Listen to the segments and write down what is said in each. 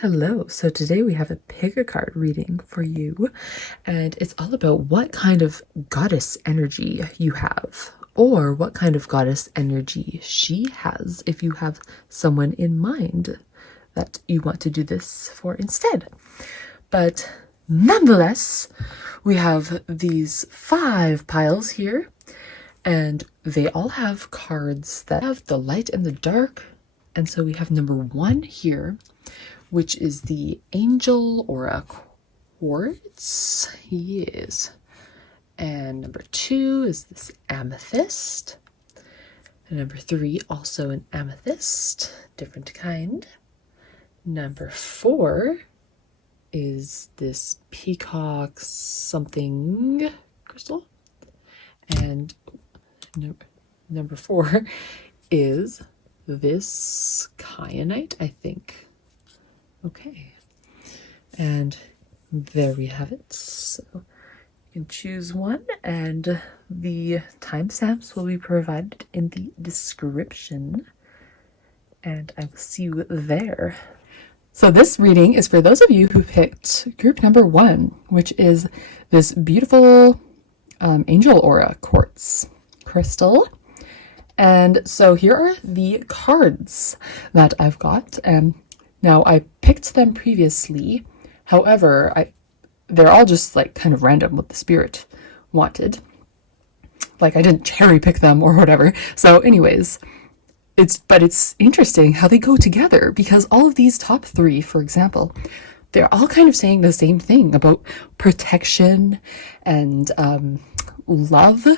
Hello, so today we have a pick a card reading for you, and it's all about what kind of goddess energy you have, or what kind of goddess energy she has if you have someone in mind that you want to do this for instead. But nonetheless, we have these 5 piles here, and they all have cards that have the light and the dark. And so we have number 1 here, which is the Angel Aura Quartz. Yes. And number 2 is this Amethyst. And number 3, also an Amethyst, different kind. Number 4 is this Peacock something crystal. And number 4 is this kyanite, I think. Okay, and there we have it. So you can choose one, and the timestamps will be provided in the description, and I will see you there. So this reading is for those of you who picked group number 1, which is this beautiful Angel Aura Quartz crystal. And so here are the cards that I've got. Now, I picked them previously, however, they're all just like kind of random what the spirit wanted. Like, I didn't cherry pick them or whatever. So anyways, it's interesting how they go together, because all of these top 3, for example, they're all kind of saying the same thing about protection and love,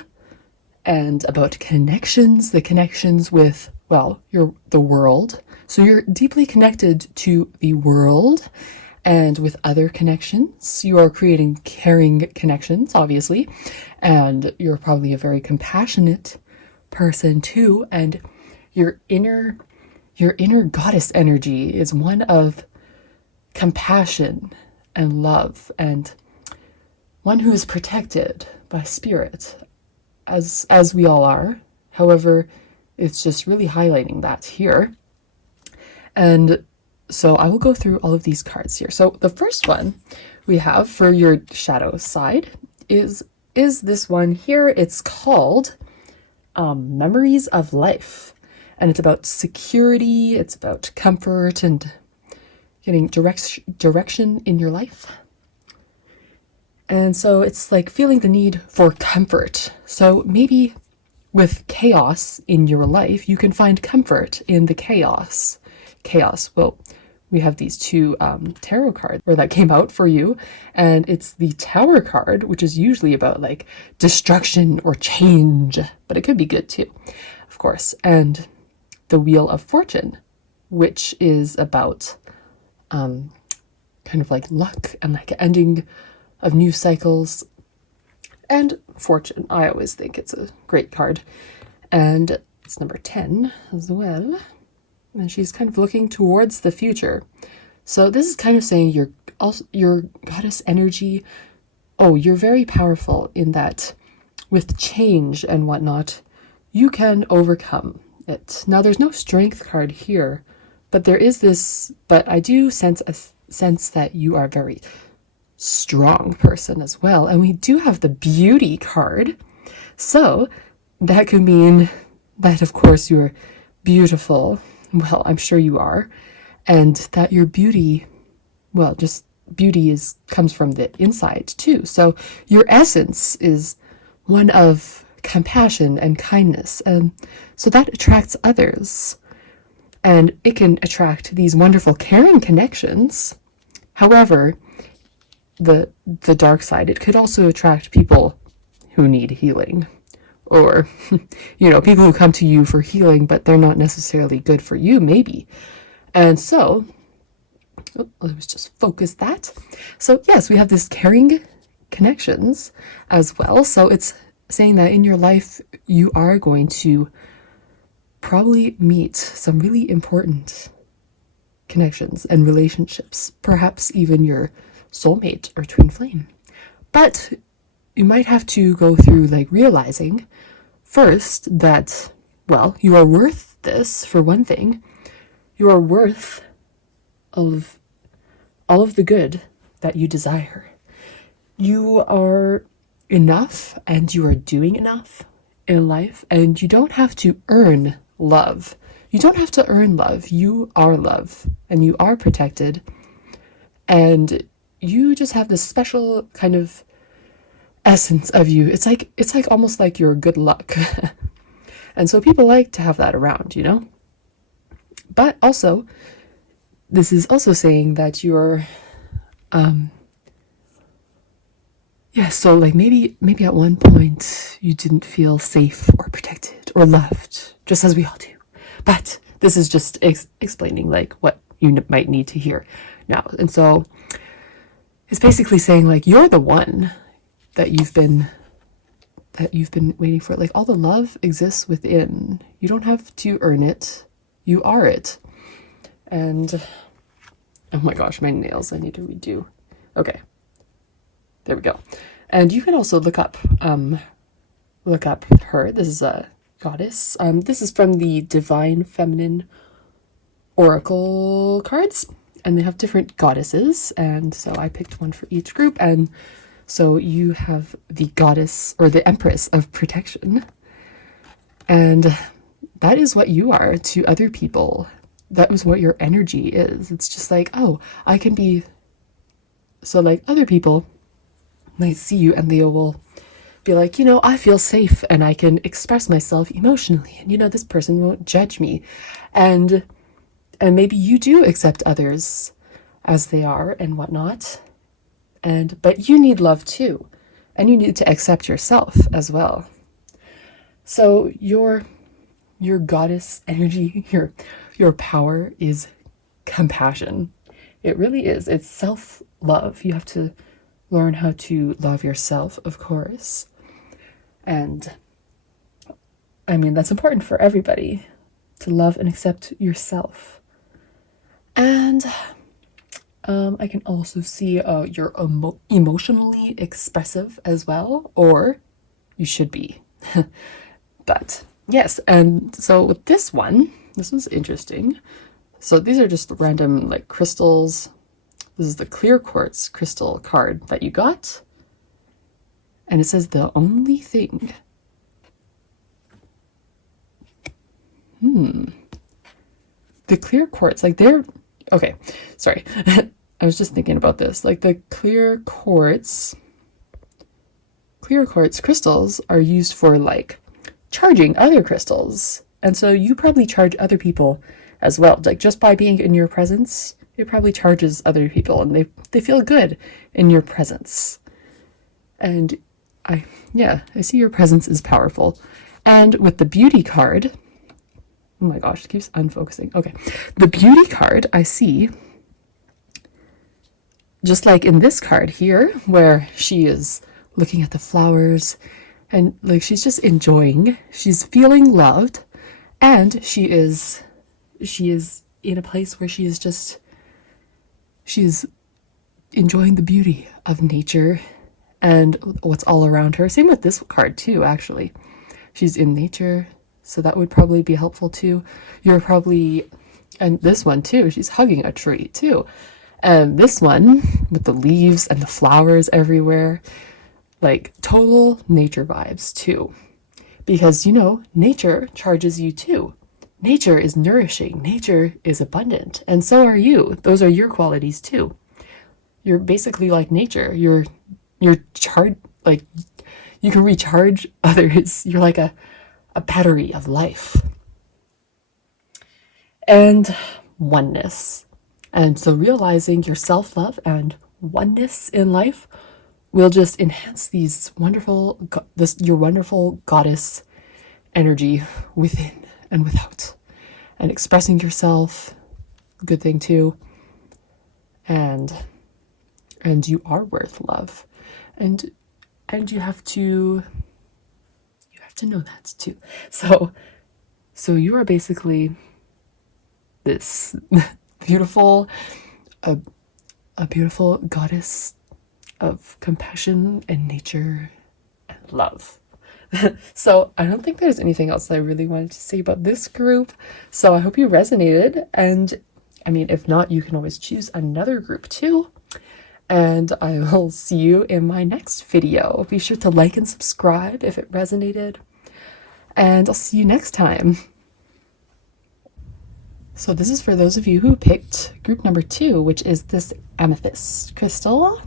and about connections, the connections with, well, the world. So you're deeply connected to the world and with other connections. You are creating caring connections, obviously, and you're probably a very compassionate person too. And your inner goddess energy is one of compassion and love, and one who is protected by spirit, as we all are. However, it's just really highlighting that here. And so I will go through all of these cards here. So the first one we have for your shadow side is this one here. It's called Memories of Life. And it's about security, it's about comfort and getting direction in your life. And so it's like feeling the need for comfort. So maybe with chaos in your life, you can find comfort in the chaos. Well, we have these 2 tarot cards where that came out for you, and it's the Tower card, which is usually about like destruction or change, but it could be good too, of course. And the Wheel of Fortune, which is about kind of like luck and like ending of new cycles. And Fortune, I always think it's a great card, and it's number 10 as well. And she's kind of looking towards the future. So this is kind of saying your goddess energy, you're very powerful in that with change and whatnot, you can overcome it. Now, there's no strength card here, but there is this, but I do sense that you are a very strong person as well. And we do have the Beauty card. So that could mean that, of course, you're beautiful. Well, I'm sure you are. And that your beauty, well, just beauty comes from the inside too. So your essence is one of compassion and kindness. And so that attracts others. And it can attract these wonderful caring connections. However, the dark side, it could also attract people who need healing. Or, people who come to you for healing, but they're not necessarily good for you, maybe. And so, let's just focus that. So, yes, we have this caring connections as well. So it's saying that in your life, you are going to probably meet some really important connections and relationships, perhaps even your soulmate or twin flame. But you might have to go through like realizing first that, well, you are worth this, for one thing. You are worth of all of the good that you desire. You are enough and you are doing enough in life, and you don't have to earn love. You don't have to earn love. You are love and you are protected, and you just have this special kind of essence of you. It's like almost like your good luck. And so people like to have that around, you know? But also, this is also saying that you're yeah, so like maybe at one point you didn't feel safe or protected or loved, just as we all do. But this is just explaining like what you might need to hear now. And so it's basically saying like you're the one that you've been waiting for. Like all the love exists within. You don't have to earn it. You are it. And oh my gosh, my nails I need to redo. Okay. There we go. And you can also look up her. This is a goddess. This is from the Divine Feminine Oracle cards, and they have different goddesses, and so I picked one for each group. And so you have the goddess or the Empress of Protection, and that is what you are to other people. That is what your energy is. It's just like, oh, I can be, so like other people might see you and they will be like, you know, I feel safe and I can express myself emotionally, and you know, this person won't judge me. And maybe you do accept others as they are and whatnot. But you need love too. And you need to accept yourself as well. So your goddess energy, your power is compassion. It really is. It's self-love. You have to learn how to love yourself, of course. And I mean, that's important for everybody, to love and accept yourself. And I can also see you're emotionally expressive as well, or you should be. But yes, and so with this one, this was interesting. So these are just random like crystals. This is the clear quartz crystal card that you got. And it says the only thing. The clear quartz, like they're, okay, sorry. I was just thinking about this. Like the clear quartz crystals are used for like charging other crystals. And so you probably charge other people as well. Like just by being in your presence, it probably charges other people, and they feel good in your presence. And I see your presence is powerful. And with the beauty card, oh my gosh, it keeps unfocusing. Okay. The beauty card, I see, just like in this card here, where she is looking at the flowers and like she's just enjoying, she's feeling loved, and she is in a place where she is enjoying the beauty of nature and what's all around her. Same with this card too, actually. She's in nature, so that would probably be helpful too. And this one too, she's hugging a tree too. And this one with the leaves and the flowers everywhere, like total nature vibes too. Because, you know, nature charges you too. Nature is nourishing, nature is abundant, and so are you. Those are your qualities too. You're basically like nature. You're like you can recharge others. You're like a battery of life. And oneness. And so realizing your self-love and oneness in life will just enhance these your wonderful goddess energy within and without. And expressing yourself, good thing too. And you are worth love. And you have to know that too. So you are basically this beautiful a beautiful goddess of compassion and nature and love. So I don't think there's anything else that I really wanted to say about this group. So I hope you resonated, and I mean, if not, you can always choose another group too. And I will see you in my next video. Be sure to like and subscribe if it resonated. And I'll see you next time. So this is for those of you who picked group number 2, which is this amethyst crystal.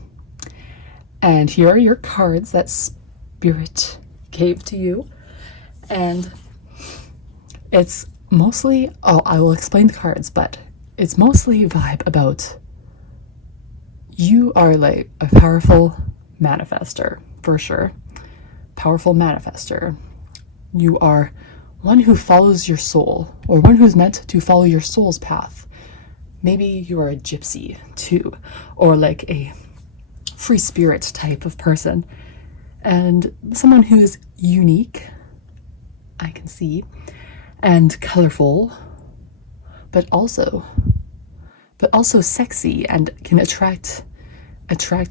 And here are your cards that Spirit gave to you. And it's mostly, I will explain the cards, but it's mostly a vibe about you are like a powerful manifester, for sure. Powerful manifester. You are one who follows your soul, or one who's meant to follow your soul's path. Maybe you are a gypsy too, or like a free spirit type of person, and someone who is unique, I can see, and colorful, but also sexy and can attract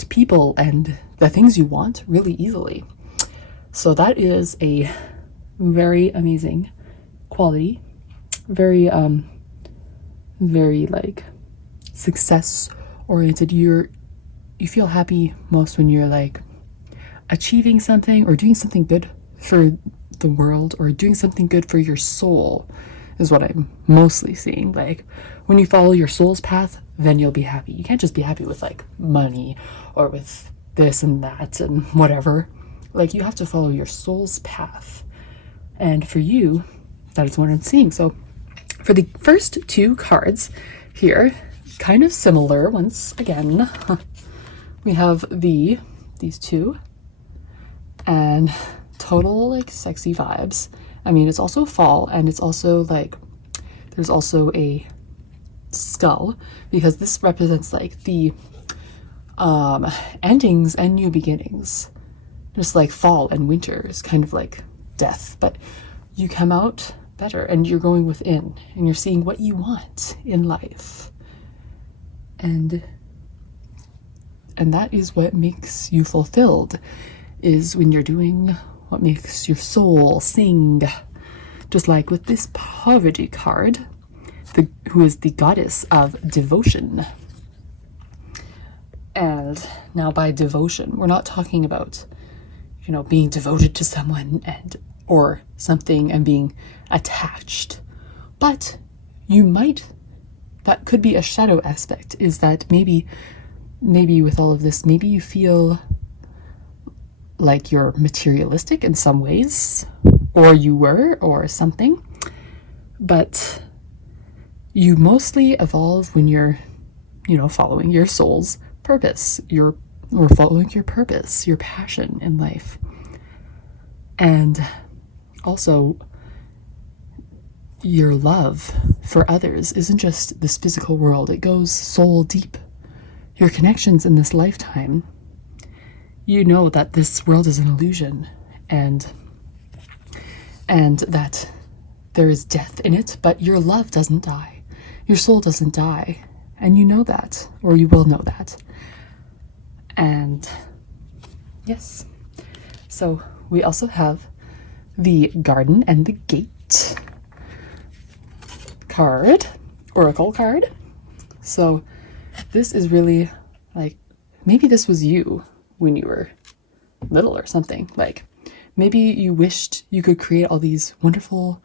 people and the things you want really easily. So that is a very amazing quality, very like success oriented. You feel happy most when you're like achieving something or doing something good for the world or doing something good for your soul, is what I'm mostly seeing. Like when you follow your soul's path, then you'll be happy. You can't just be happy with like money or with this and that and whatever. Like you have to follow your soul's path. And for you, that is what I'm seeing. So for the first 2 cards here, kind of similar once again, we have these 2 and total like sexy vibes. I mean, it's also fall, and it's also like there's also a skull, because this represents like the endings and new beginnings. Just like fall and winter is kind of like death, but you come out better and you're going within and you're seeing what you want in life. And that is what makes you fulfilled, is when you're doing what makes your soul sing. Just like with this poverty card, who is the goddess of devotion. And now by devotion, we're not talking about, being devoted to someone or something and being attached. But that could be a shadow aspect, is that maybe with all of this, maybe you feel like you're materialistic in some ways, or you were, or something, but you mostly evolve when you're, following your soul's purpose, or following your purpose, your passion in life. And also, your love for others isn't just this physical world, it goes soul deep. Your connections in this lifetime, you know that this world is an illusion, and that there is death in it, but your love doesn't die. Your soul doesn't die, and you know that, or you will know that. And yes, so we also have the Garden and the Gate card, oracle card. So this is really like, maybe this was you when you were little or something. Like maybe you wished you could create all these wonderful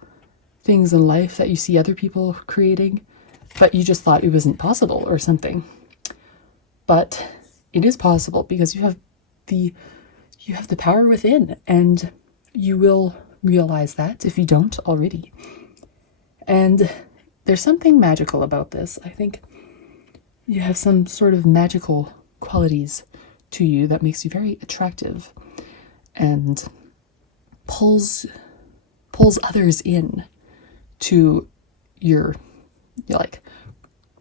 things in life that you see other people creating, but you just thought it wasn't possible or something. But it is possible, because you have the power within, and you will realize that if you don't already. And there's something magical about this. I think you have some sort of magical qualities to you that makes you very attractive and pulls others in to your like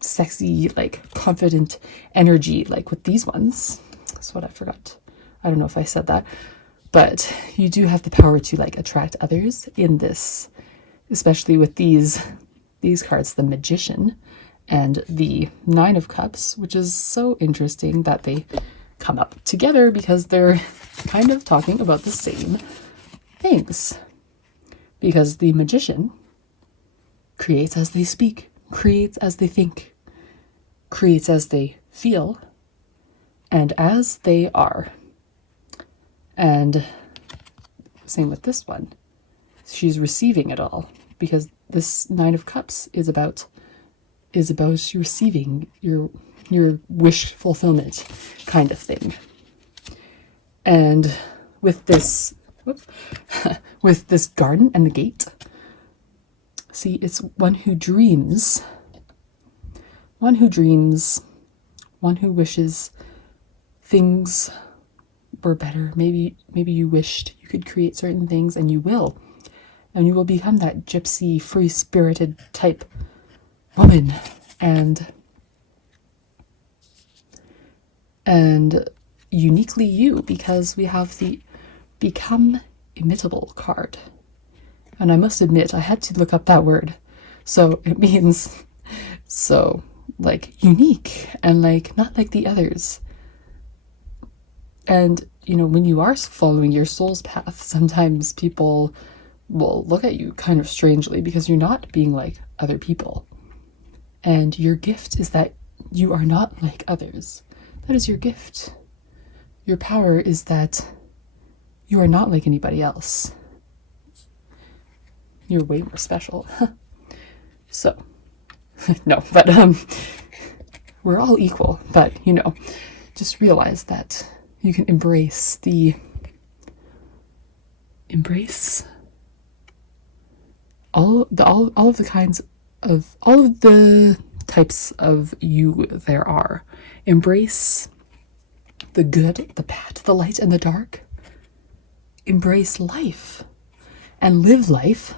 sexy, like confident energy, like with these ones. That's what I forgot. I don't know if I said that, but you do have the power to like attract others in this, especially with these cards, the Magician and the 9 of Cups, which is so interesting that they come up together because they're kind of talking about the same things. Because the Magician creates as they speak, creates as they think, creates as they feel and as they are. And same with this one. She's receiving it all, because this Nine of Cups is about receiving your wish fulfillment kind of thing. And with this with this garden and the gate, see, it's one who dreams, one who wishes things were better. Maybe you wished you could create certain things, and you will. And you will become that gypsy, free-spirited type woman. And uniquely you, because we have the Become Imitable card. And I must admit, I had to look up that word. So it means so like unique and like not like the others. And you know, when you are following your soul's path, sometimes people will look at you kind of strangely because you're not being like other people. And your gift is that you are not like others. That is your gift. Your power is that you are not like anybody else. You're way more special. So, no, but we're all equal. But, you know, just realize that you can embrace all of the types of you there are. Embrace the good, the bad, the light, and the dark. Embrace life and live life,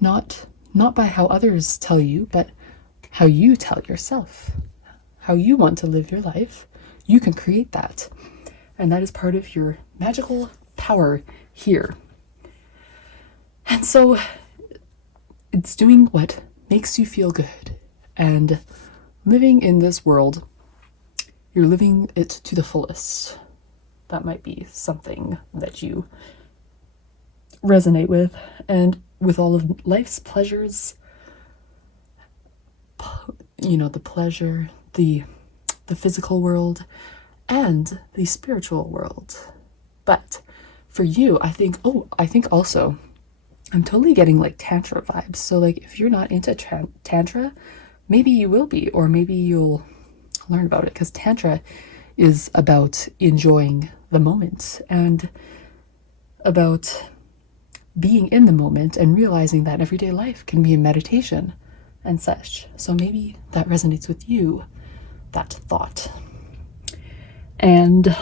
not by how others tell you, but how you tell yourself. How you want to live your life, you can create that. And that is part of your magical power here. And so it's doing what makes you feel good. And living in this world, you're living it to the fullest. That might be something that you resonate with. And with all of life's pleasures, you know, the pleasure, the physical world, and the spiritual world. But for you, I think also, I'm totally getting like Tantra vibes. So like if you're not into Tantra, maybe you will be, or maybe you'll learn about it, because Tantra is about enjoying the moment and about being in the moment and realizing that everyday life can be a meditation and such. So maybe that resonates with you, that thought. And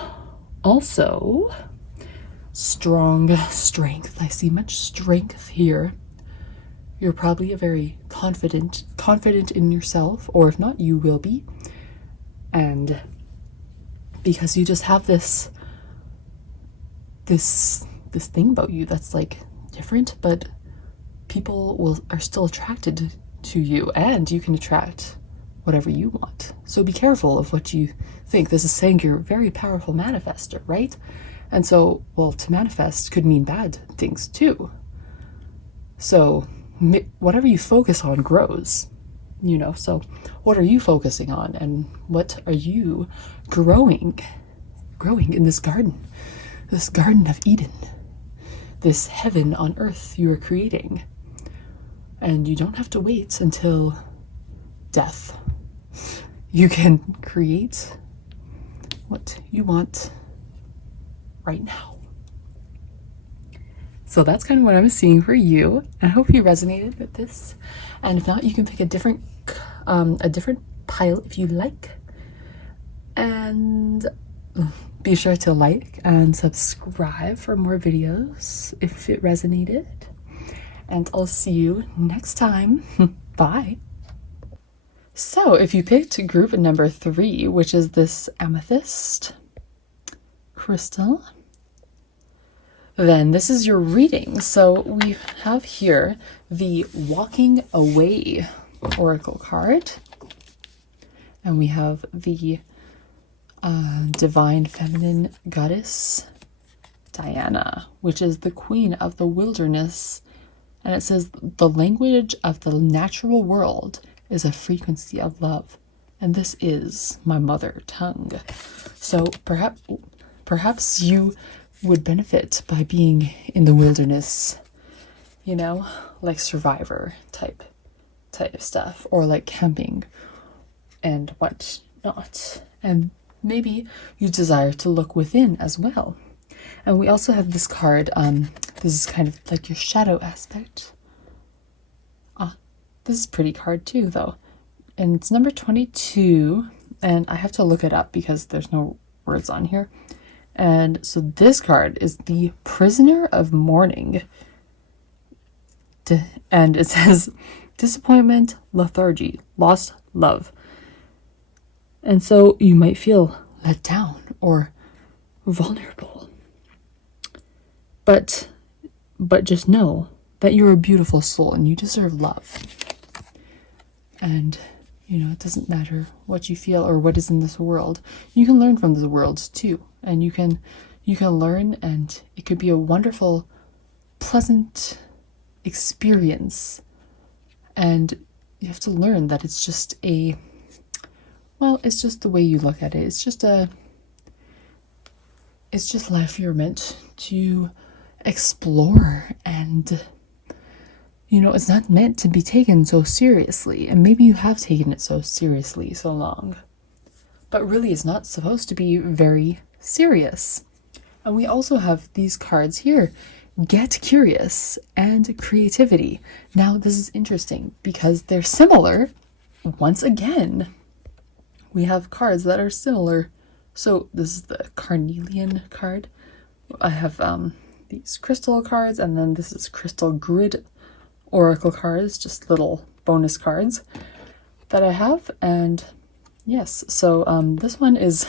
also strong strength. I see much strength here. You're probably a very confident in yourself, or if not, you will be. And because you just have this thing about you that's like different, but people are still attracted to you, and you can attract whatever you want. So be careful of what you think. This is saying you're a very powerful manifester, right? And so, well, to manifest could mean bad things too. So whatever you focus on grows, you know. So what are you focusing on, and what are you growing in this garden of Eden, this heaven on earth you are creating? And you don't have to wait until death. You can create what you want right now. So that's kind of what I'm seeing for you. I hope you resonated with this. And if not, you can pick a different pile if you like. And be sure to like and subscribe for more videos if it resonated. And I'll see you next time. Bye. So if you picked group number 3, which is this amethyst crystal, then this is your reading. So we have here the Walking Away Oracle card. And we have the Divine Feminine Goddess Diana, which is the Queen of the Wilderness. And it says, the language of the natural world is a frequency of love, and this is my mother tongue. So perhaps you would benefit by being in the wilderness, you know, like survivor type stuff, or like camping and whatnot. And maybe you desire to look within as well. And we also have this card. This is kind of like your shadow aspect. This is a pretty card too, though. And it's number 22. And I have to look it up because there's no words on here. And so this card is the Prisoner of Mourning. And it says disappointment, lethargy, lost love. And so you might feel let down or vulnerable. But just know that you're a beautiful soul and you deserve love. And, you know, it doesn't matter what you feel or what is in this world. You can learn from the world too. And you can learn, and it could be a wonderful, pleasant experience. And you have to learn that it's just it's just the way you look at it. It's just life you're meant to explore, and you know, it's not meant to be taken so seriously. And maybe you have taken it so seriously so long, but really it's not supposed to be very serious. And we also have these cards here: Get Curious and Creativity. Now this is interesting because they're similar. Once again, we have cards that are similar. So this is the Carnelian card. I have these crystal cards, and then this is crystal grid oracle cards, just little bonus cards that I have. And yes, so this one is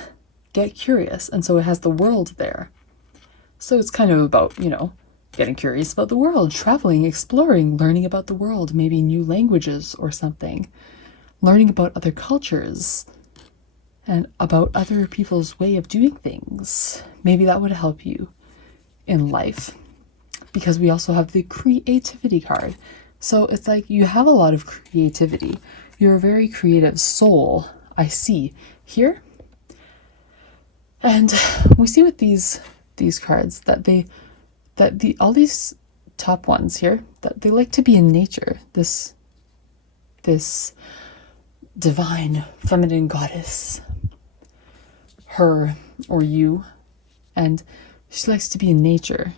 Get Curious, and so it has the world there. So it's kind of about, you know, getting curious about the world, traveling, exploring, learning about the world, maybe new languages or something, learning about other cultures and about other people's way of doing things. Maybe that would help you in life, because we also have the Creativity card. So it's like you have a lot of creativity. You're a very creative soul, I see here. And we see with these cards that all these top ones here, that they like to be in nature. This divine feminine goddess, her or you, and she likes to be in nature.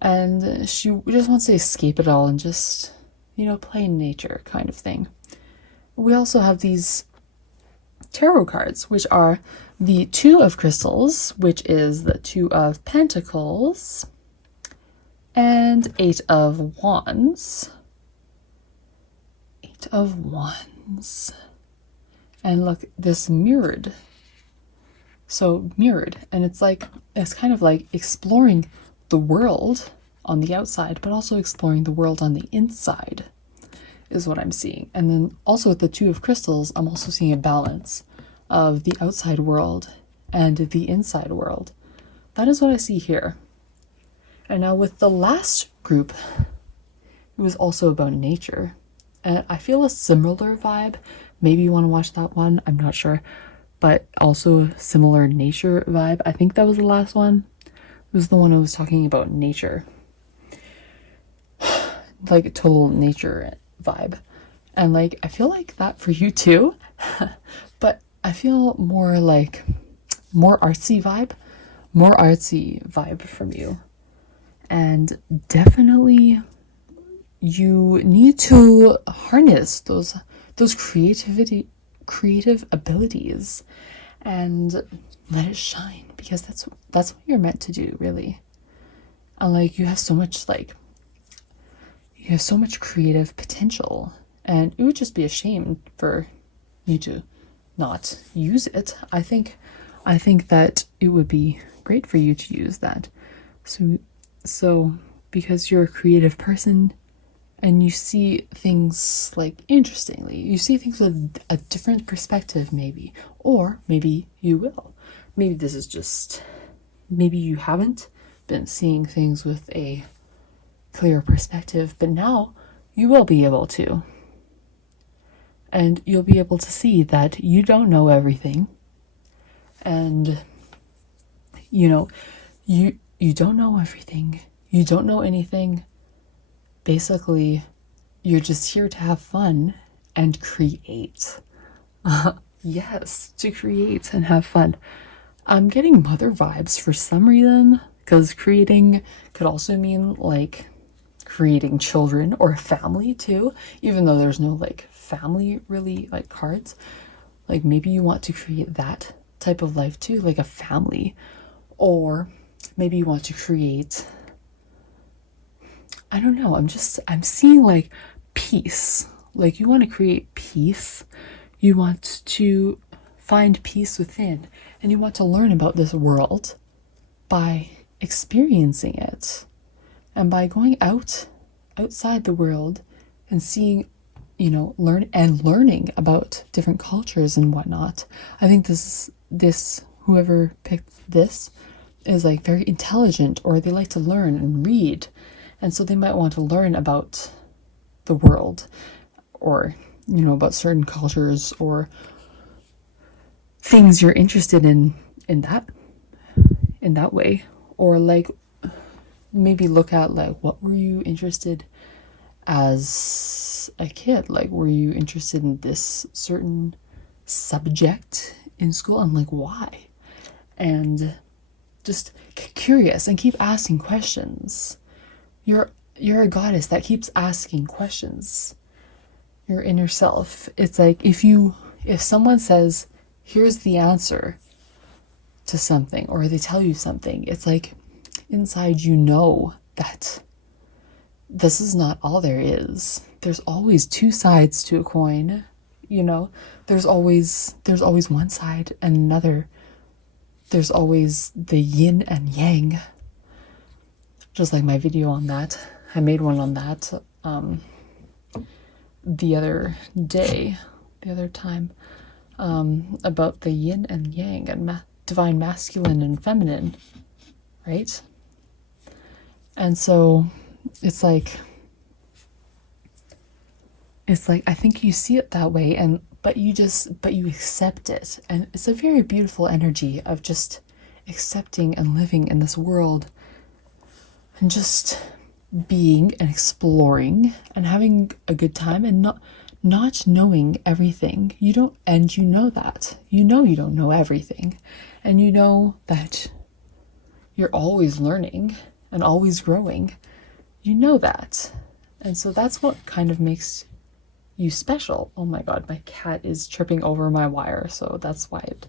And she just wants to escape it all and just, you know, play in nature kind of thing. We also have these tarot cards, which are the Two of Crystals, which is the Two of Pentacles, and Eight of Wands. Eight of Wands. And look, this mirrored. So mirrored, and it's kind of like exploring the world on the outside, but also exploring the world on the inside is what I'm seeing. And then also with the Two of Crystals, I'm also seeing a balance of the outside world and the inside world. That is what I see here. And now with the last group, it was also about nature. And I feel a similar vibe. Maybe you want to watch that one, I'm not sure. But also a similar nature vibe. I think that was the last one. It was the one I was talking about nature. Like a total nature vibe. And like, I feel like that for you too. But I feel more artsy vibe from you. And definitely you need to harness those creative abilities and let it shine, because that's what you're meant to do, really. And like, you have so much creative potential, and it would just be a shame for you to not use it. I think that it would be great for you to use that. So because you're a creative person and you see things like interestingly, you see things with a different perspective, maybe, or maybe you will. Maybe maybe you haven't been seeing things with a clear perspective, but now you will be able to. And you'll be able to see that you don't know everything. And, you know, you don't know everything. You don't know anything. Basically, you're just here to have fun and create. Yes, to create and have fun. I'm getting mother vibes for some reason, because creating could also mean like creating children or a family too, even though there's no like family really like cards. Like maybe you want to create that type of life too, like a family. Or maybe you want to create, I don't know, I'm seeing like peace. Like you want to create peace. You want to find peace within, and you want to learn about this world by experiencing it and by going outside the world and seeing, learning about different cultures and whatnot. I think this whoever picked this is like very intelligent, or they like to learn and read, and so they might want to learn about the world, or about certain cultures or things you're interested in that way. Or like maybe look at like, what were you interested as a kid? Like, were you interested in this certain subject in school, and like why? And just curious and keep asking questions. You're a goddess that keeps asking questions. Your inner self. It's like if someone says, here's the answer to something, or they tell you something, it's like inside that this is not all there is. There's always two sides to a coin, there's always one side and another. There's always the yin and yang. Just like my video on that. I made one on that the other time, about the yin and yang and divine masculine and feminine, right? And so it's like I think you see it that way, but you accept it, and it's a very beautiful energy of just accepting and living in this world and just being and exploring and having a good time, and not knowing everything. You don't, and you know that. You don't know everything, and you know that you're always learning and always growing. You know that. And so that's what kind of makes you special. Oh my god, my cat is tripping over my wire, so that's why it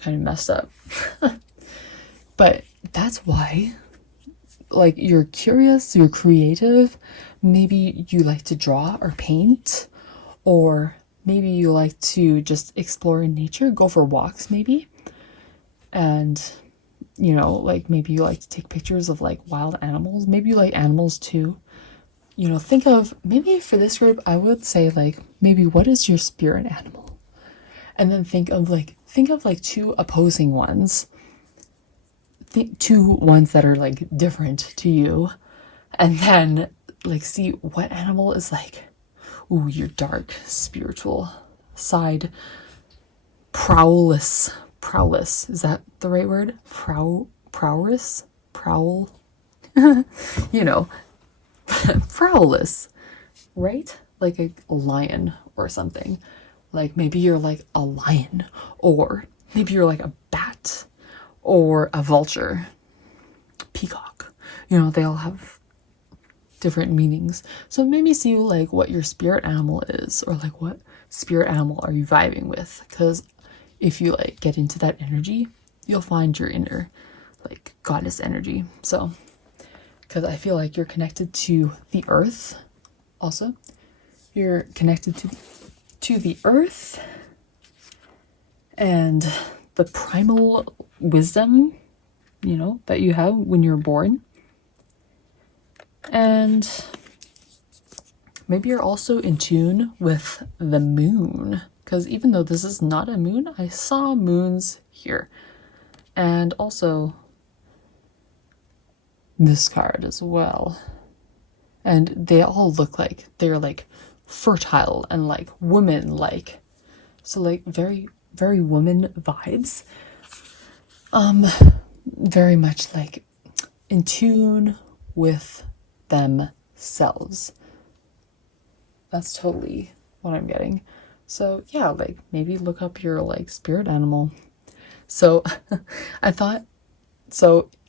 kind of messed up. But that's why, like, you're curious, you're creative. Maybe you like to draw or paint, or maybe you like to just explore in nature, go for walks maybe. And like maybe you like to take pictures of like wild animals. Maybe you like animals too. Think of, maybe for this group, I would say like, maybe what is your spirit animal? And then think of like two opposing ones. Two ones that are like different to you. And then like see what animal is like, ooh, your dark spiritual side. Prowess. Is that the right word? Prowess? Prowl? Prowless, right? Like a lion or something. Like maybe you're like a lion, or maybe you're like a bat, or a vulture, peacock. They all have different meanings. So maybe see like what your spirit animal is, or like what spirit animal are you vibing with? Because if you like get into that energy, you'll find your inner like goddess energy. So because I feel like you're connected to the earth also. You're connected to the earth and the primal wisdom, that you have when you're born. And maybe you're also in tune with the moon, because even though this is not a moon, I saw moons here. And also this card as well. And they all look like they're like fertile and like woman like. So like very, very woman vibes. Very much like in tune with themselves. That's totally what I'm getting. So yeah, like maybe look up your like spirit animal. So I thought,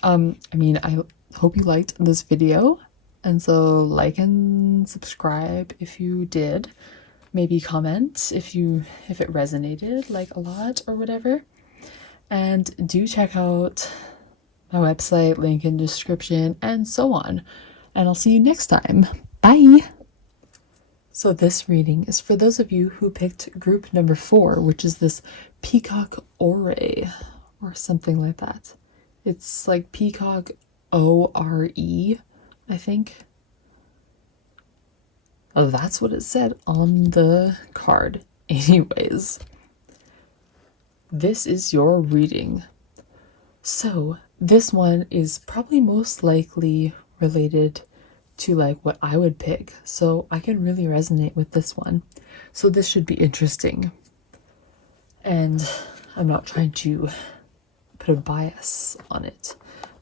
I mean, I hope you liked this video. And so like and subscribe if you did. Maybe comment if it resonated like a lot or whatever. And do check out my website, link in description, and so on. And I'll see you next time. Bye! So this reading is for those of you who picked group number 4, which is this Peacock Ore, or something like that. It's like Peacock O-R-E, I think. Oh, that's what it said on the card. Anyways, this is your reading. So this one is probably most likely related to like what I would pick. So I can really resonate with this one. So this should be interesting. And I'm not trying to put a bias on it,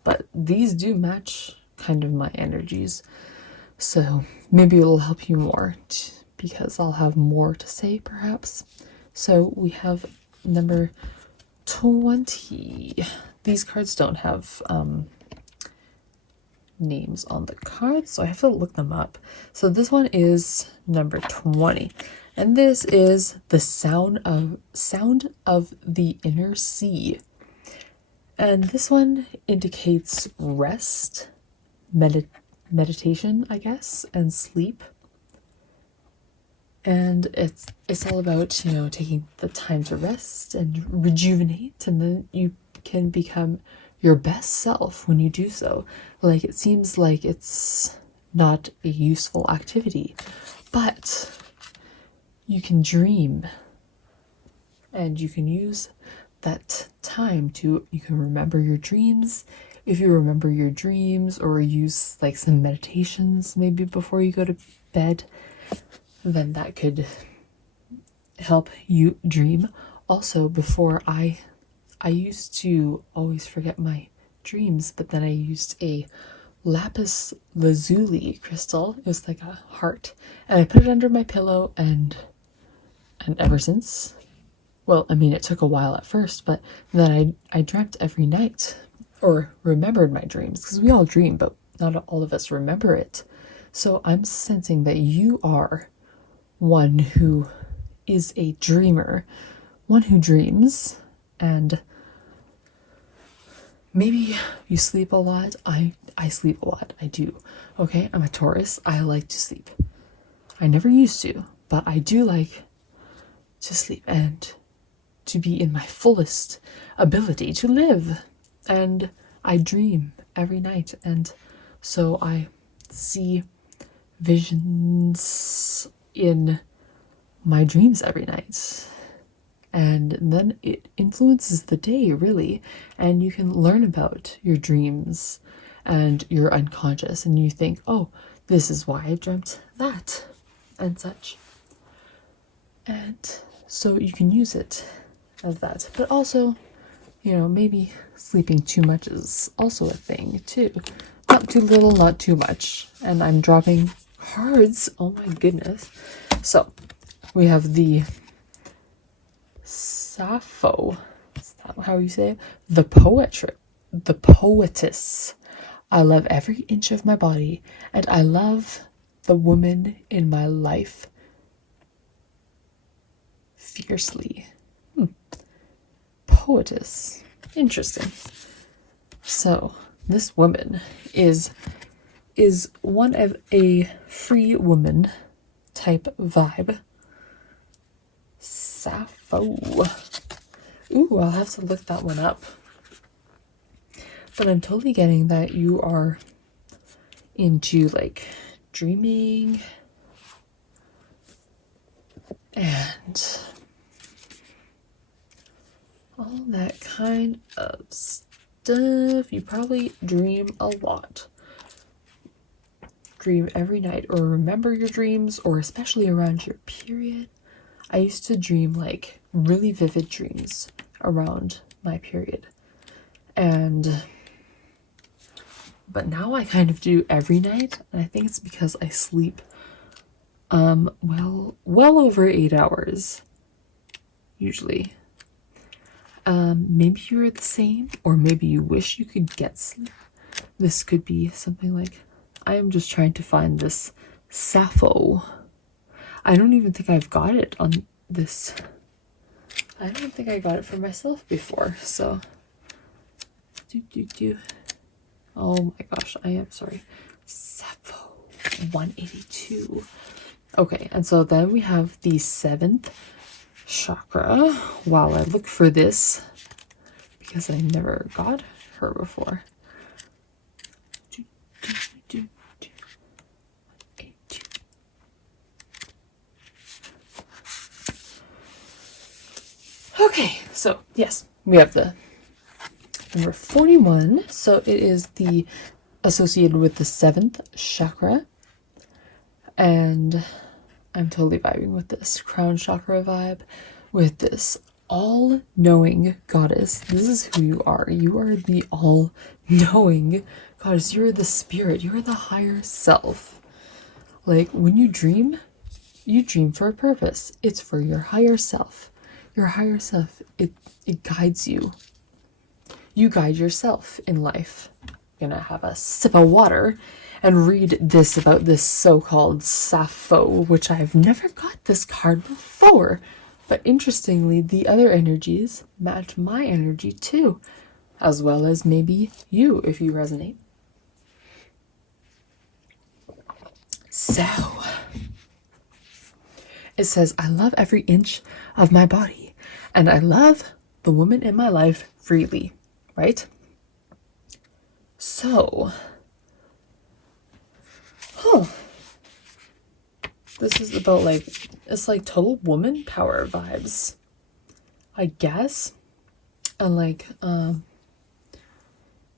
but these do match kind of my energies. So maybe it'll help you more because I'll have more to say perhaps. So we have number 20. These cards don't have names on the cards, so I have to look them up. So this one is number 20, and this is the sound of the inner sea. And this one indicates rest, meditation, I guess, and sleep. And it's all about, you know, taking the time to rest and rejuvenate, and then you can become your best self when you do so. Like, it seems like it's not a useful activity, but you can dream, and you can use that time to, you can remember your dreams. If you remember your dreams, or use like some meditations maybe before you go to bed, then that could help you dream. Also, before I used to always forget my dreams, but then I used a lapis lazuli crystal. It was like a heart, and I put it under my pillow, and ever since, well, I mean, it took a while at first, but then I dreamt every night, or remembered my dreams, because we all dream, but not all of us remember it. So I'm sensing that you are one who is a dreamer, one who dreams, and maybe you sleep a lot. I sleep a lot. I do. Okay, I'm a Taurus. I like to sleep. I never used to, but I do like to sleep and to be in my fullest ability to live. And I dream every night, and so I see visions in my dreams every night, and then it influences the day, really, and you can learn about your dreams and your unconscious, and you think, oh, this is why I dreamt that and such, and so you can use it as that. But also, you know, maybe sleeping too much is also a thing too. Not too little, not too much. And I'm dropping cards. Oh my goodness. So we have the Sappho. Is that how you say it? The poetess. I love every inch of my body, and I love the woman in my life fiercely. Poetess. Interesting. So this woman is one of a free woman type vibe. Sappho. Ooh, I'll have to look that one up. But I'm totally getting that you are into like dreaming and all that kind of stuff. You probably dream a lot. dream every night or remember your dreams, or especially around your period. I used to dream like really vivid dreams around my period. But now I kind of do every night, and I think it's because I sleep well over 8 hours usually. Maybe you're the same, or maybe you wish you could get sleep. This could be something like, I am just trying to find this Sappho. I don't even think I've got it on this. I don't think I got it for myself before, so. Oh my gosh, I am sorry. Sappho 182. Okay, and so then we have the 7th chakra. While I look for this, because I never got her before. Okay, so yes, we have the number 41. So it is the associated with the 7th chakra. And I'm totally vibing with this crown chakra vibe, with this all-knowing goddess. This is who you are. You are the all-knowing goddess. You're the spirit. You're the higher self. Like, when you dream for a purpose. It's for your higher self. Your higher self, it guides you. You guide yourself in life. I'm gonna have a sip of water and read this about this so-called Sappho, which I've never got this card before. But interestingly, the other energies match my energy too, as well as maybe you, if you resonate. So, it says, I love every inch of my body, and I love the woman in my life freely, right? So, this is about it's like total woman power vibes, I guess. And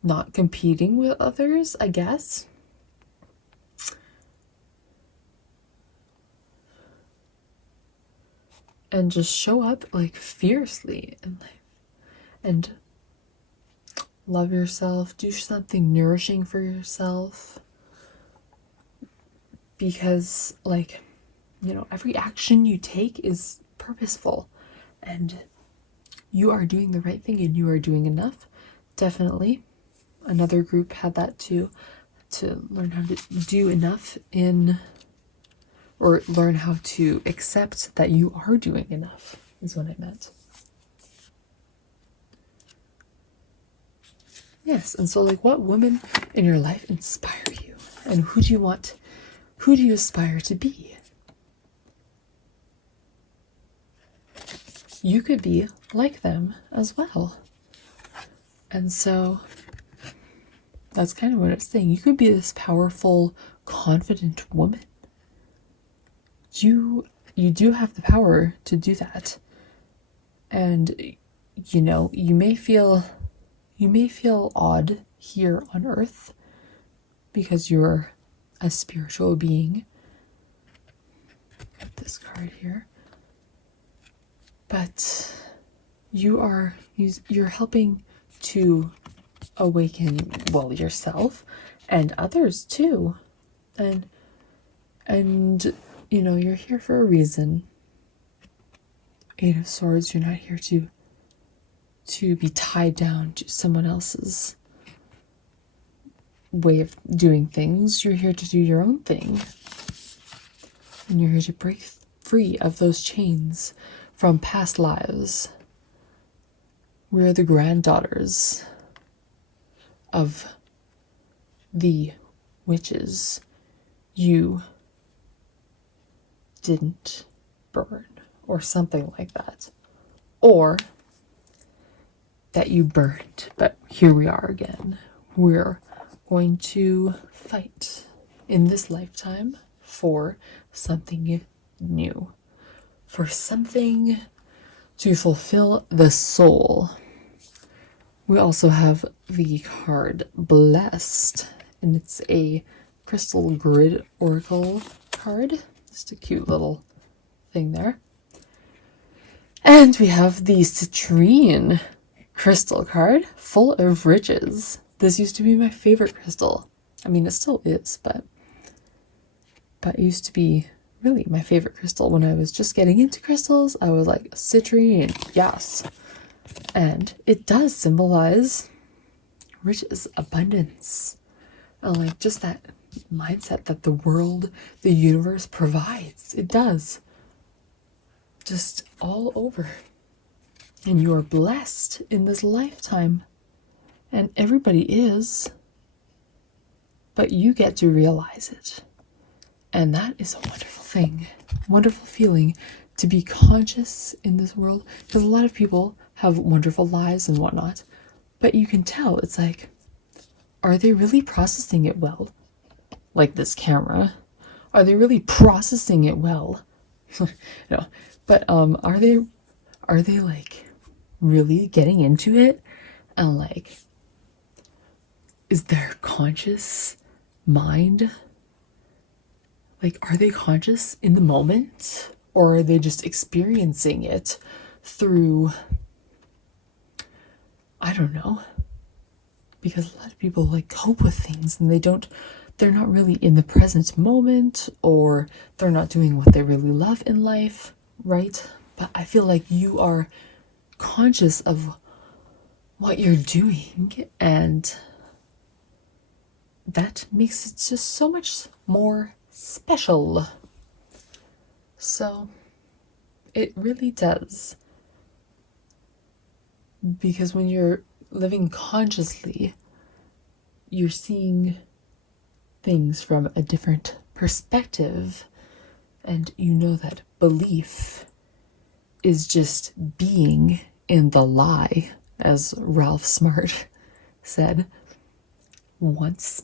not competing with others, I guess. And just show up fiercely in life. And love yourself. Do something nourishing for yourself. Because, every action you take is purposeful. And you are doing the right thing and you are doing enough. Definitely. Another group had that too. To learn how to do enough or learn how to accept that you are doing enough, is what I meant. Yes, and so what women in your life inspire you? And who do you aspire to be? You could be like them as well. And so that's kind of what it's saying. You could be this powerful, confident woman. You do have the power to do that. And you may feel odd here on earth because you're a spiritual being. This card here. But you're helping to awaken yourself and others too. And you're here for a reason. 8 of Swords, you're not here to be tied down to someone else's way of doing things. You're here to do your own thing. And you're here to break free of those chains from past lives. We're the granddaughters of the witches you didn't burn, or something like that. Or that you burned, but here we are again. We're going to fight in this lifetime for something new, for something to fulfill the soul. We also have the card Blessed, and it's a crystal grid oracle card. Just a cute little thing there. And we have the citrine crystal card, full of riches. This used to be my favorite crystal. I mean, it still is, but it used to be really my favorite crystal. When I was just getting into crystals, I was like, citrine, yes. And it does symbolize riches, abundance, and like just that mindset that the world, the universe provides. It does. Just all over. And you are blessed in this lifetime. And everybody is. But you get to realize it. And that is a wonderful thing. Wonderful feeling to be conscious in this world. Because a lot of people have wonderful lives and whatnot. But you can tell, it's like, are they really processing it well? Like this camera. Are they really processing it well? No. But are they like really getting into it? And like, is their conscious mind, like, are they conscious in the moment? Or are they just experiencing it through, I don't know, because a lot of people like cope with things and they're not really in the present moment, or they're not doing what they really love in life, right? But I feel like you are conscious of what you're doing, and that makes it just so much more special. So it really does. Because when you're living consciously, you're seeing things from a different perspective, and you know that belief is just being in the lie, as Ralph Smart said once.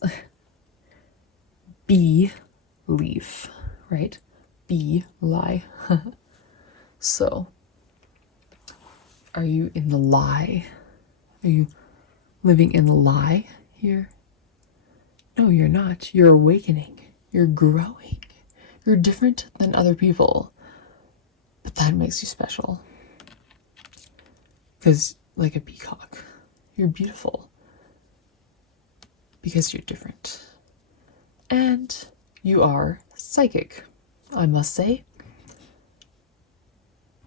Belief, right? Be lie. So, are you in the lie? Are you living in the lie here? No, you're not. You're awakening. You're growing. You're different than other people. But that makes you special. Because, like a peacock, you're beautiful. Because you're different. And you are psychic, I must say.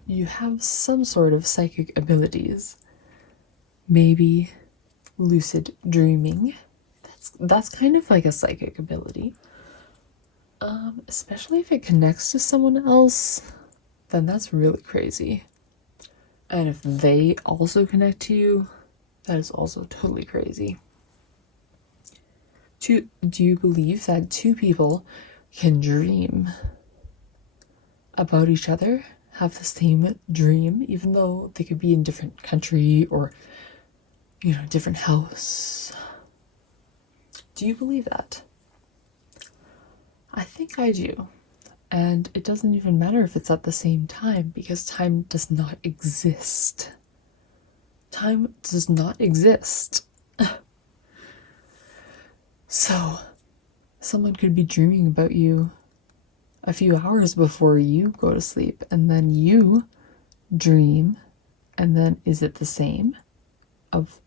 You have some sort of psychic abilities. Maybe lucid dreaming. That's kind of like a psychic ability. Especially if it connects to someone else, then that's really crazy. And if they also connect to you, that is also totally crazy. Do you believe that two people can dream about each other, have the same dream, even though they could be in different country or, different house? Do you believe that? I think I do. And it doesn't even matter if it's at the same time, because time does not exist. Time does not exist. So, someone could be dreaming about you a few hours before you go to sleep, and then you dream, and then is it the same of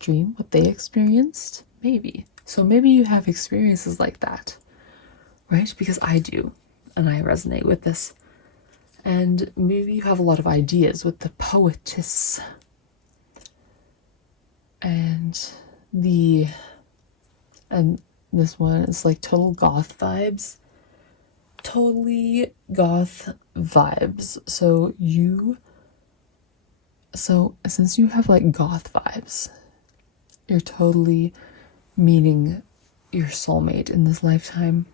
dream what they experienced? Maybe. So maybe you have experiences like that, right? Because I do, and I resonate with this. And maybe you have a lot of ideas with the poetess and this one is like total goth vibes. Totally goth vibes. So since you have like goth vibes, you're totally meeting your soulmate in this lifetime.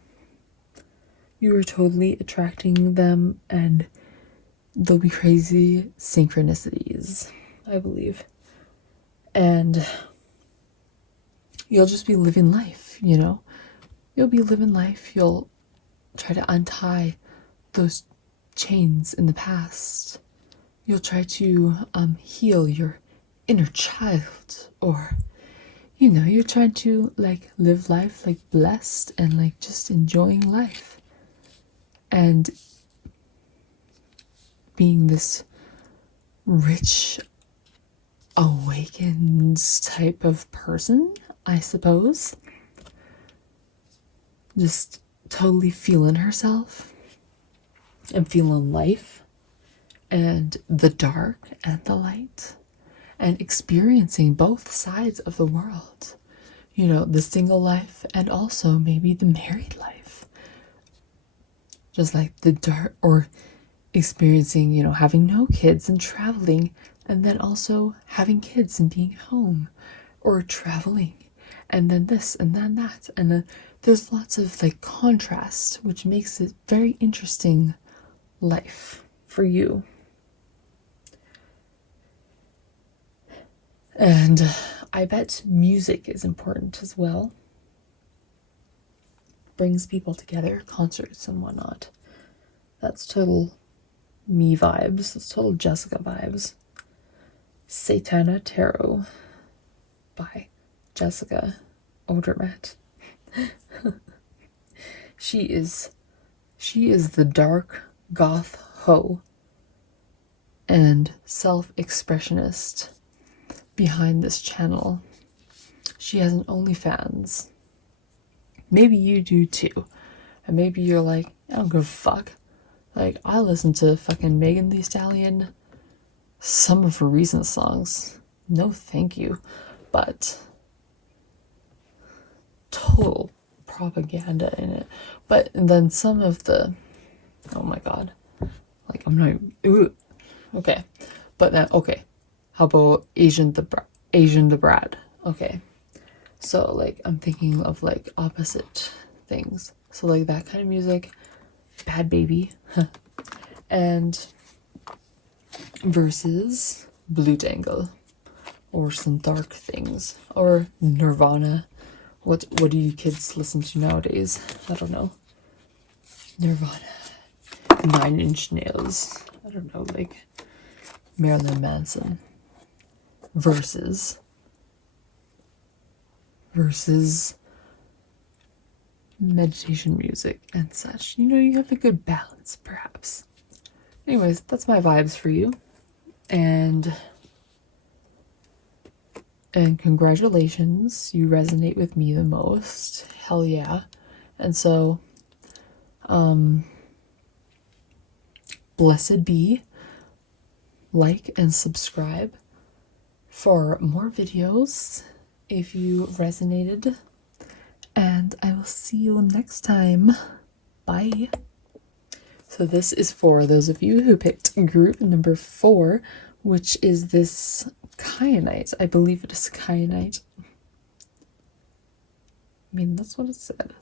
You are totally attracting them, and there'll be crazy synchronicities, I believe. And you'll just be living life, You'll be living life. You'll try to untie those chains in the past. You'll try to heal your inner child, or you know, you're trying to like live life like blessed and like just enjoying life and being this rich, awakened type of person, I suppose. Just totally feeling herself and feeling life and the dark and the light and experiencing both sides of the world. You know, the single life and also maybe the married life. Just like the dark, or experiencing, you know, having no kids and traveling, and then also having kids and being home, or traveling, and then this and then that. And then there's lots of like contrast, which makes it very interesting life for you. And I bet music is important as well. Brings people together, concerts and whatnot. That's total me vibes. That's total Jessica vibes. Satana Tarot by Jessica Odermatt. She is the dark goth hoe and self-expressionist behind this channel. She has an OnlyFans. Maybe you do too. And maybe you're like, I don't give a fuck. Like, I listen to fucking Megan Thee Stallion, some of her recent songs. No thank you. But total propaganda in it. But then some of the, oh my god. Like, I'm not even, okay. But then, okay. How about Asian the Brat? Okay. So, like, I'm thinking of, like, opposite things. So, like, that kind of music, Bad Baby, and versus Blue Dangle, or some dark things, or Nirvana. What do you kids listen to nowadays? I don't know. Nirvana, 9 Inch Nails, I don't know, like, Marilyn Manson, versus meditation music and such. You know, you have a good balance, perhaps. Anyways, that's my vibes for you. And congratulations, you resonate with me the most. Hell yeah. And so, blessed be. Like and subscribe for more videos if you resonated. And I will see you next time. Bye. So this is for those of you who picked group number 4, which is this kyanite. I believe it is kyanite. I mean, that's what it said.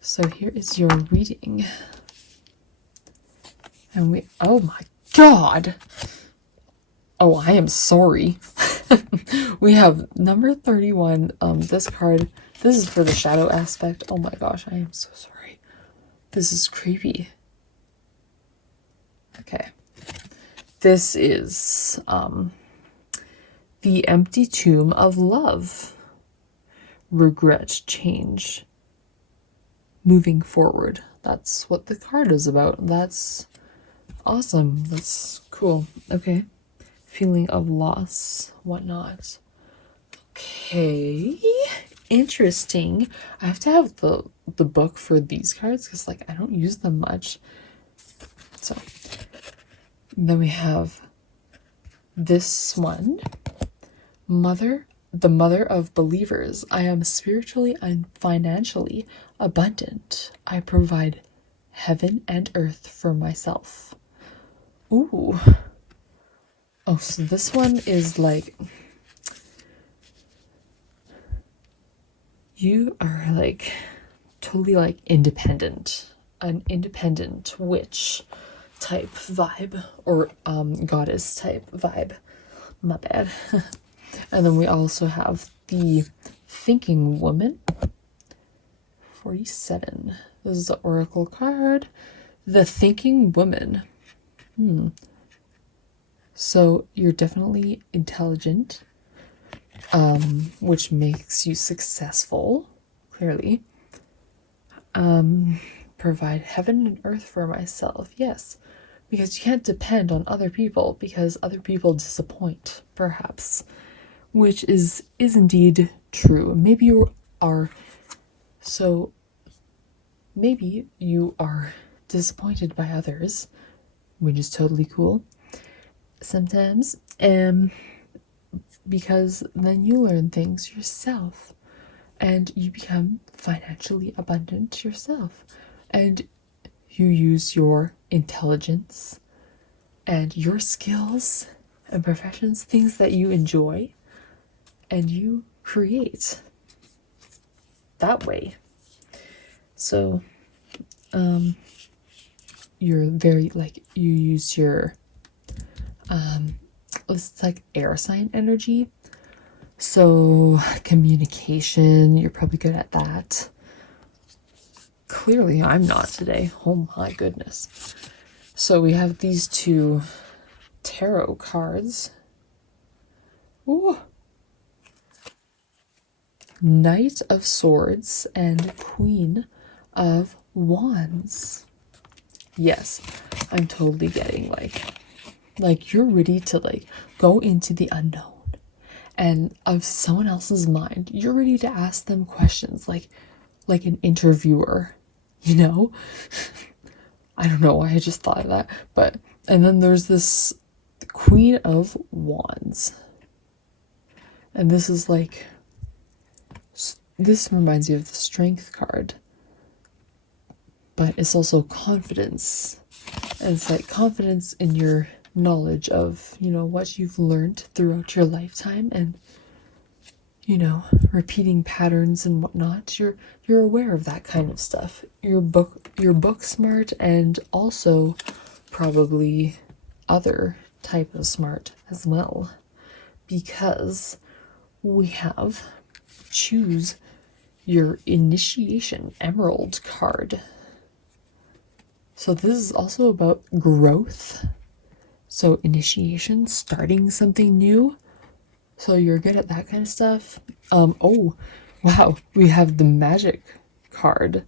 So here is your reading. And oh my god. Oh, I am sorry. We have number 31. This card, this is for the shadow aspect. Oh my gosh, I am so sorry. This is creepy. Okay. This is the empty tomb of love. Regret, change, moving forward. That's what the card is about. That's awesome. That's cool. Okay. Feeling of loss, whatnot. Okay. Interesting. I have to have the book for these cards because, like, I don't use them much. So then we have this one. The mother of believers. I am spiritually and financially abundant. I provide heaven and earth for myself. Ooh. Oh, so this one is like, you are like totally like independent, an independent witch type vibe, or goddess type vibe. My bad. And then we also have the thinking woman. 47. This is the oracle card. The thinking woman. So you're definitely intelligent. which makes you successful, clearly. Provide heaven and earth for myself, yes, because you can't depend on other people because other people disappoint, perhaps, which is indeed true. So maybe you are disappointed by others, which is totally cool sometimes, because then you learn things yourself and you become financially abundant yourself, and you use your intelligence and your skills and professions, things that you enjoy, and you create that way. So you're very like, you use your it's like air sign energy, so communication, you're probably good at that. Clearly I'm not today, oh my goodness. So we have these two tarot cards. Ooh. Knight of Swords and Queen of Wands. Yes, I'm totally getting like you're ready to like go into the unknown and of someone else's mind. You're ready to ask them questions like an interviewer, you know? I don't know why I just thought of that, but and then there's this Queen of Wands. And this is like, this reminds you of the Strength card, but it's also confidence. And it's like confidence in your knowledge of, you know, what you've learned throughout your lifetime, and, you know, repeating patterns and whatnot. You're aware of that kind of stuff. You're book smart, and also probably other type of smart as well, because we have choose your initiation emerald card. So this is also about growth. So initiation, starting something new. So you're good at that kind of stuff. Oh, wow. We have the magic card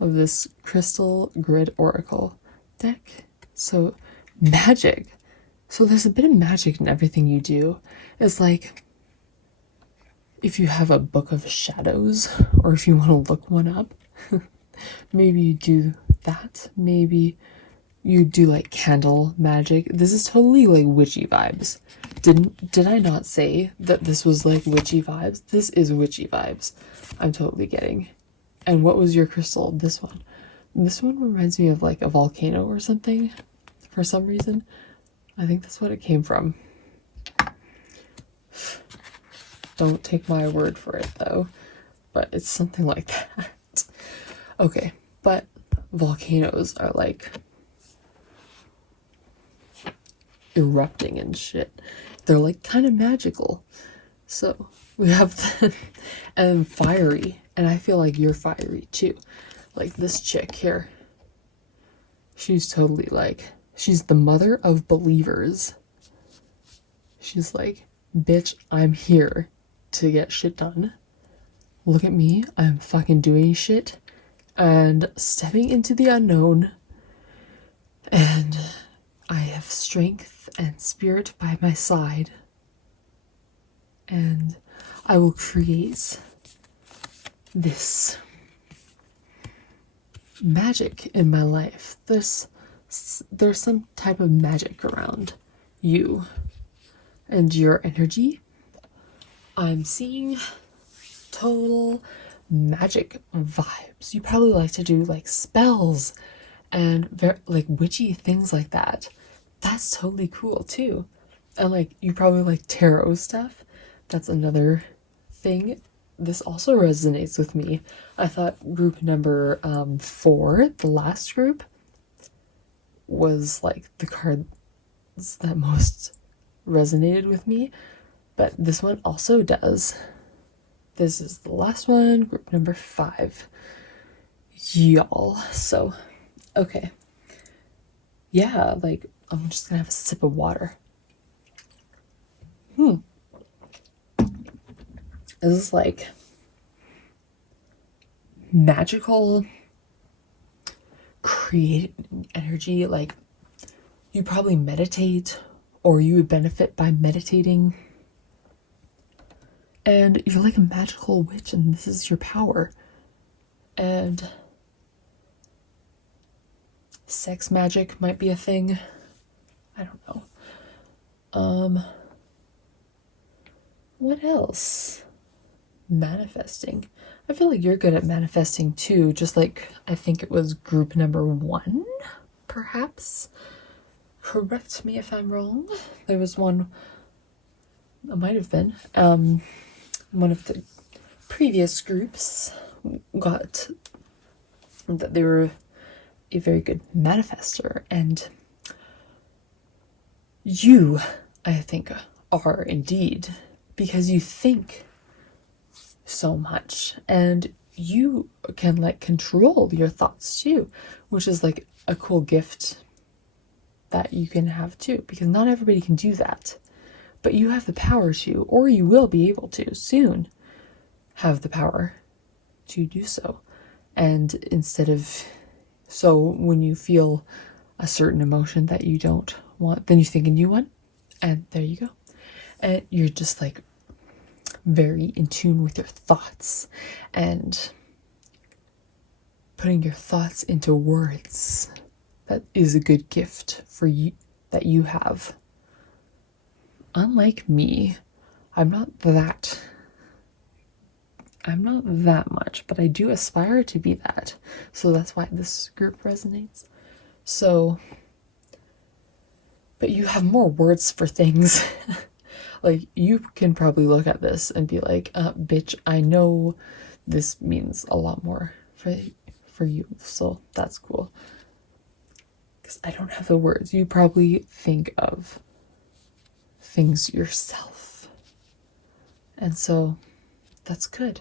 of this crystal grid oracle deck. So magic. So there's a bit of magic in everything you do. It's like if you have a book of shadows, or if you want to look one up, maybe you do that. Maybe you do like candle magic. This is totally like witchy vibes. Did I not say that this was like witchy vibes? This is witchy vibes. I'm totally getting. And what was your crystal? This one. This one reminds me of like a volcano or something for some reason. I think that's what it came from. Don't take my word for it though, but it's something like that. Okay, but volcanoes are like erupting and shit. They're like kind of magical. So we have the, and fiery, and I feel like you're fiery too. Like this chick here. She's totally like, she's the mother of believers. She's like, bitch, I'm here to get shit done. Look at me, I'm fucking doing shit and stepping into the unknown, and I have strength and spirit by my side, and I will create this magic in my life. There's some type of magic around you and your energy. I'm seeing total magic vibes. You probably like to do like spells and like witchy things like that. That's totally cool too. And like you probably like tarot stuff. That's another thing. This also resonates with me. I thought group number 4, the last group, was like the cards that most resonated with me, but this one also does. This is the last one, group number 5, y'all. So okay, yeah, like I'm just gonna have a sip of water. This is like magical, creative energy. Like, you probably meditate, or you would benefit by meditating. And you're like a magical witch, and this is your power. And sex magic might be a thing. I don't know. What else? Manifesting. I feel like you're good at manifesting too, just like I think it was group number 1, perhaps. Correct me if I'm wrong. There was one, it might have been, one of the previous groups got that they were a very good manifester, and you, I think, are indeed, because you think so much and you can like control your thoughts too, which is like a cool gift that you can have too, because not everybody can do that, but you have the power to, or you will be able to soon have the power to do so. And instead of, so when you feel a certain emotion that you don't want, then you think a new one, and there you go. And you're just like very in tune with your thoughts and putting your thoughts into words. That is a good gift for you that you have. Unlike me, I'm not that much, but I do aspire to be that. So that's why this group resonates. So, but you have more words for things. Like, you can probably look at this and be like, bitch, I know this means a lot more for you. So that's cool. Because I don't have the words. You probably think of things yourself. And so that's good.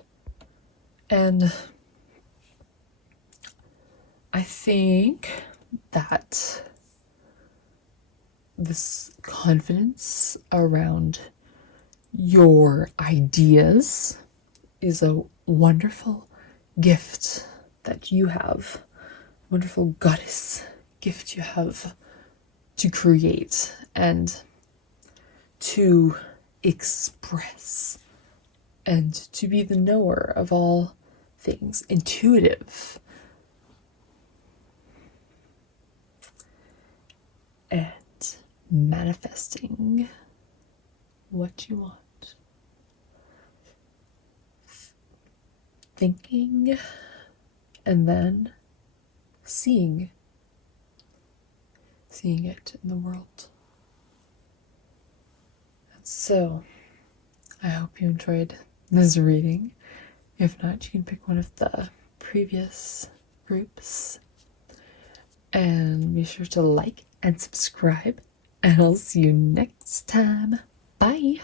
And I think that this confidence around your ideas is a wonderful gift that you have. Wonderful goddess gift you have to create and to express and to be the knower of all things, intuitive. And manifesting what you want. Thinking and then seeing it in the world. And so, I hope you enjoyed this reading. If not, you can pick one of the previous groups. And be sure to like and subscribe. And I'll see you next time. Bye.